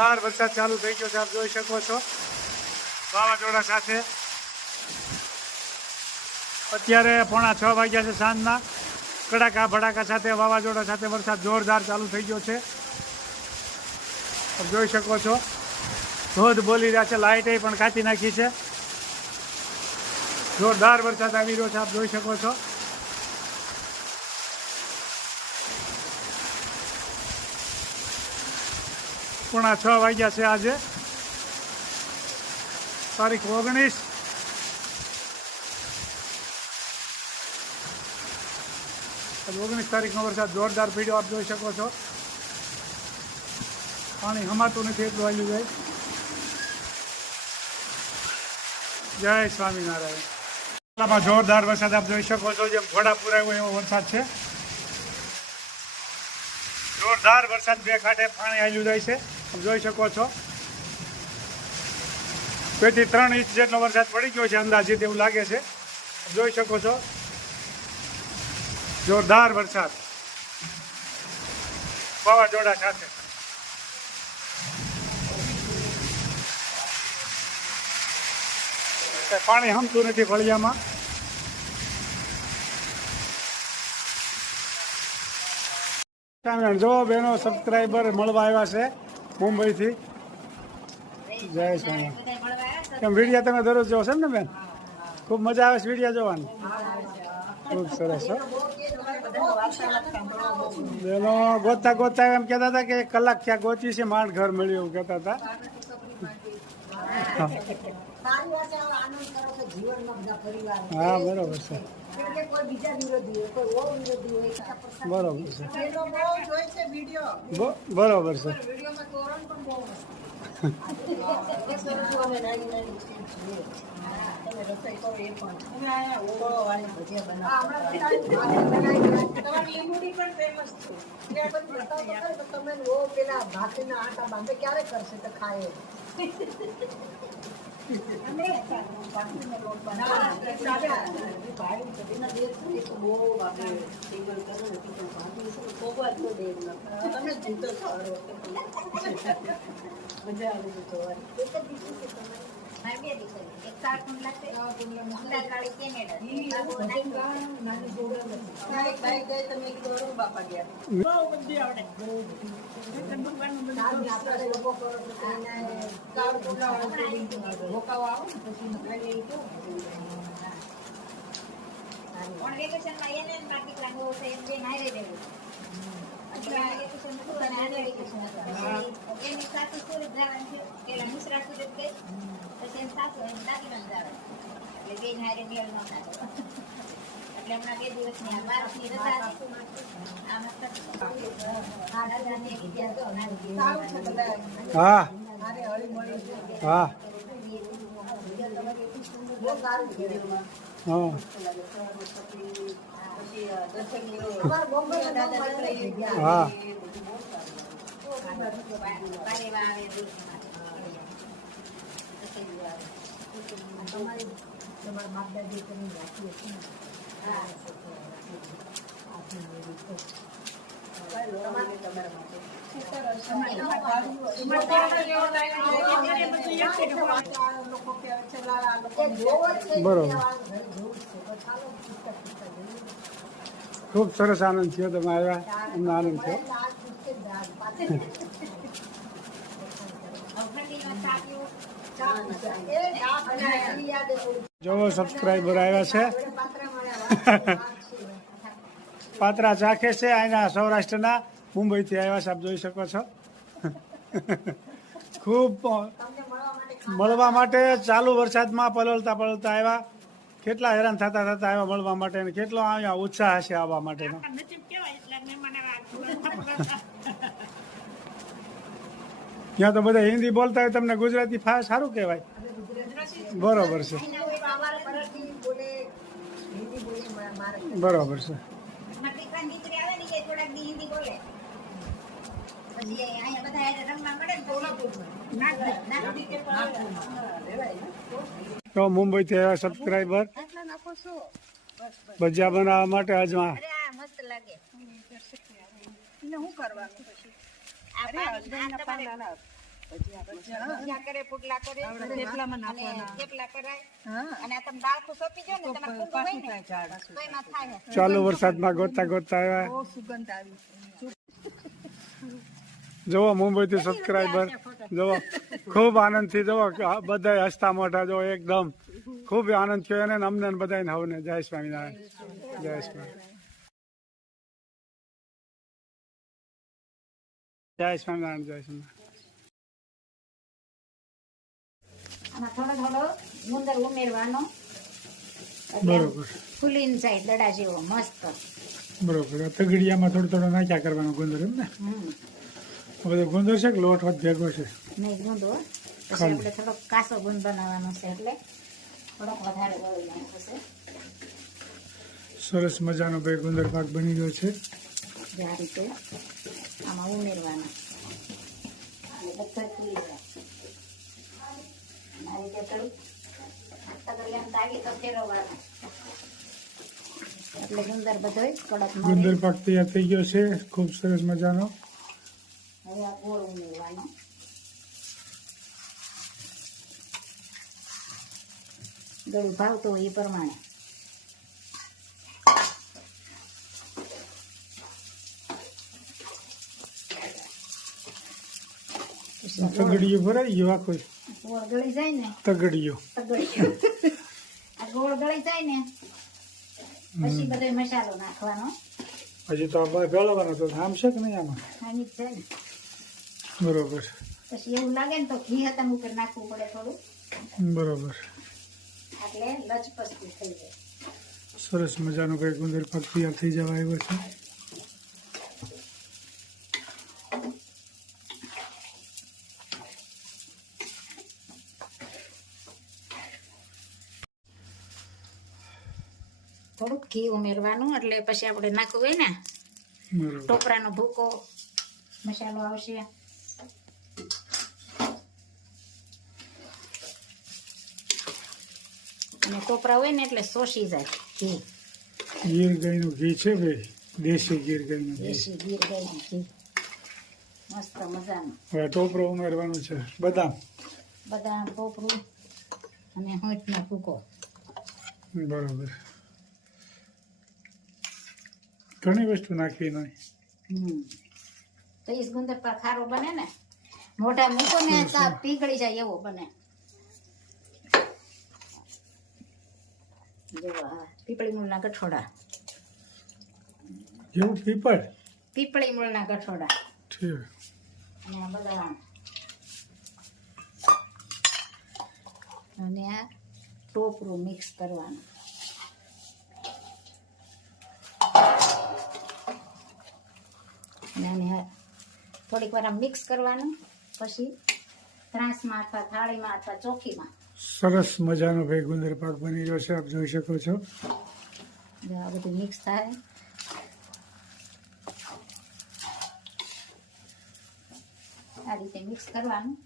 જોરદાર વરસાદ ચાલુ થઈ ગયો છે, આપ જોઈ શકો છો વાવાઝોડા સાથે। અત્યારે 5:45 વાગ્યા છે સાંજના। કડાકા ભડાકા સાથે વાવાઝોડા સાથે વરસાદ જોરદાર ચાલુ થઈ ગયો છે, આપ જોઈ શકો છો। ધોધ બોલી રહ્યા છે, લાઇટે પણ કાચી નાખી છે। જોરદાર વરસાદ આવી રહ્યો છે, આપ જોઈ શકો છો। પોણા 6 વાગ્યા છે આજે, તારીખ 19। આજે 19 તારીખનો વરસાદ જોરદાર પડ્યો, આપ જોઈ શકો છો। પાણી હમાતું નથી એટલું આવી જાય। જય સ્વામિનારાયણ। જોરદાર વરસાદ આપ જોઈ શકો છો, જેમ ઘોડા પુરાયો એવો વરસાદ છે। જોરદાર વરસાદ, બે કાંઠે પાણી હાલ્યું જાય છે, આપ જોઈ શકો છો। 2 થી 3 ઇંચ જેટલો વરસાદ પડી ગયો છે અંદાજિત, એવું લાગે છે, આપ જોઈ શકો છો। જોરદાર વરસાદ વાવાઝોડા સાથે। પાણી હમતું નથી ફળિયામાં। જો બેનો સબસ્ક્રાઈબર મળવા આવ્યા છે મુંબઈથી। જય સ્વામિનારાયણ। કેમ વિડીયો તમે દરરોજ જોવો છો ને બેન? ખૂબ મજા આવે છે વિડીયો જોવાની, ખૂબ સરસ। બેનો ગોતતા ગોતતા એમ કહેતા હતા કે કલાક ક્યાં ગોચી છે, માંડ ઘર મળ્યું એવું કહેતા હતા। હા બરોબર છે, બરોબર છે, બરોબર છે। હા હા હા બરોબર, ખૂબ સરસ આનંદ થયો, તમે આવ્યા, અમને આનંદ થયો। જો સબસ્ક્રાઈબર આવ્યા છે, પાત્રા ચાખે છે, અહીંના સૌરાષ્ટ્રના મુંબઈથી આવ્યા છે, આપ જોઈ શકો છો। ખૂબ મળવા માટે ચાલુ વરસાદમાં પલળતા પલળતા આવ્યા, કેટલા હેરાન થતા થતા આવ્યા મળવા માટે, અને કેટલો અહીંયા ઉત્સાહ હશે આવવા માટેનો। ત્યાં તો બધા હિન્દી બોલતા હોય, તમને ગુજરાતી સારું કહેવાય, બરોબર છે, બરોબર છે। તો મુંબઈથી આવ્યા સબસ્ક્રાઈબર ભજીયા બનાવવા માટે આજમાં। ભજીયા કરે, પુડલા કરે, થેપલામાં અને નાખવાના. થેપલા કરાય. હા. અને આ તમે દાળ સોંપી જો ને તમારે કુંડું હોય પાછું ને થાય ઝાડ. તો એમાં થાય. ચાલુ વરસાદમાં ગોતતા ગોતતા આવ્યા. બહુ સુગંધ આવી. જુઓ મુંબઈથી સબસ્ક્રાઈબર જુઓ ખૂબ આનંદથી જુઓ બધા હસતા મોઢા જો એકદમ ખૂબ આનંદ થયો એને ને અમને ને બધાને હવને જય સ્વામિનારાયણ જય સ્વામિનારાયણ જય સ્વામિનારાયણ જય સ્વામિનારાયણ આમાં થોડો થોડો ગુંદર ઉમેરવાનો એટલે બરોબર ફૂલીને જાય દડા જેવો મસ્ત. બરોબર તગડિયામાં થોડો થોડો નાખ્યા કરવાનો ગુંદર એમ ને બધો ગુંદર છે કે લોટ વધ ભેગો છે નહીં ગુંદો પછી ખાંડ. આપણે થોડોક કાસો ગુંદ બનાવવાનો છે એટલે થોડોક વધારે વળી નાખવો છે. સરસ મજાનો ભાઈ ગુંદર પાક બની ગયો છે જે આ રીતે આમાં ઉમેરવાના એટલે બધા ફૂલી જાય. અને આ રીતે થોડુંક તગડિયામાં દાગી તો ફેરવવાનું એટલે ગુંદર બધોય કડક ગુંદર મળે. પાક તૈયાર થઈ ગયો છે ખૂબ સરસ મજાનો હવે આ ગોળ ઉમેરવાનો. ગળું ભાવતું હોય એ પ્રમાણે. પછી આ ગોળ- તગડિયું ભરાઈ ગયું આખું ગોળ ગળી જાય ને તગડિયું તગડિયું. આ ગોળ ગળી જાય ને પછી બધો મસાલો નાખવાનો. હજી તો આ ભેળવવાનો તો આમ છે કે નહીં આમાં આની જ છે ને. બરોબર પછી એવું લાગે ને તો ઘી હતા ઉપર નાખવું પડે થોડું બરોબર એટલે લચપસતું થઈ જાય. સરસ મજાનો ભાઈ ગુંદર પાક તૈયાર થઈ જવા આવ્યો છે થોડુંક ઘી ઉમેરવાનું એટલે પછી આપણે નાખવું હોય ને બરોબર ટોપરાનો ભૂકો મસાલો આવશે. અને ટોપરા હોય ને એટલે શોષી જાય ઘી. ગીર ગાયનું ઘી છે ભાઈ દેશી ગીર ગાયનું ઘી દેશી ગીર ગાયનું ઘી મસ્ત મજાનું. હવે ટોપરો ઉમેરવાનું છે બદામ બદામ ટોપરું અને હોંચનો ભૂકો. બરોબર ઘણી વસ્તુ નાખવી નહીં તો ઈ ગુંદર પર ખારો બને ને મોઢા મૂકો ને તો પીગળી જાય એવો બને. જો આ પીપળી મૂળના ગઠોડા. જેવું પીપળ પીપળી મૂળના ગઠોડા ઠીક અને આ બદામ અને આ ટોપરું મિક્સ કરવાનું. અને આને થોડીક વાર મિક્સ કરવાનું પછી ત્રાસમાં અથવા થાળીમાં અથવા ચોખીમાં સરસ મજાનો ભાઈ ગુંદર પાક બની ગયો છે આપ જોઈ શકો છો જો આ બધું મિક્સ થાય આ રીતે મિક્સ કરવાનું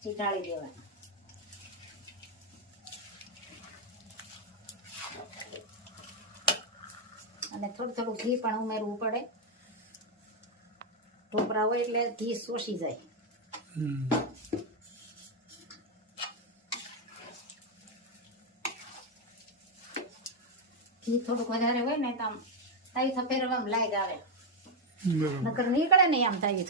ચીટાળી દેવાનું. અને થોડું થોડું ઘી પણ ઉમેરવું પડે. ટોપરા હોય એટલે ઘી શોષી જાય. ઘી થોડુંક વધારે હોય ને તો આમ તાઈ ફેરવામાં લાગ આવે બરોબર નકર નીકળે નહીં આમ તાઈ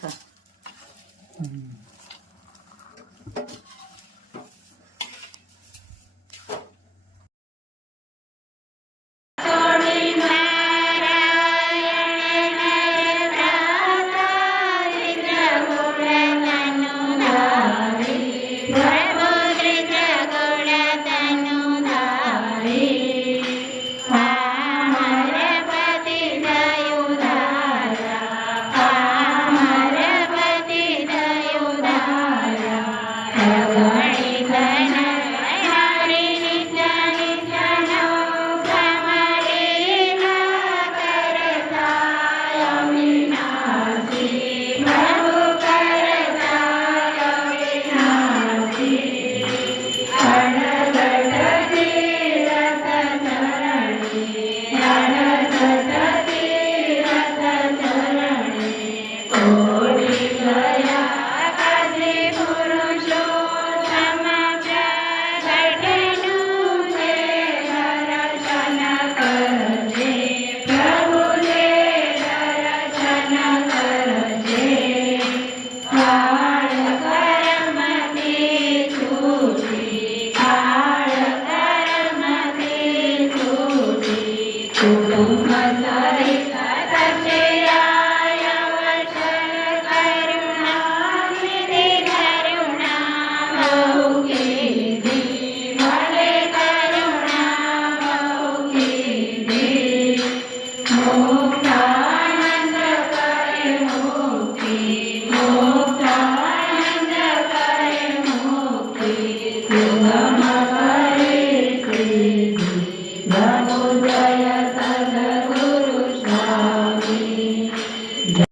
છે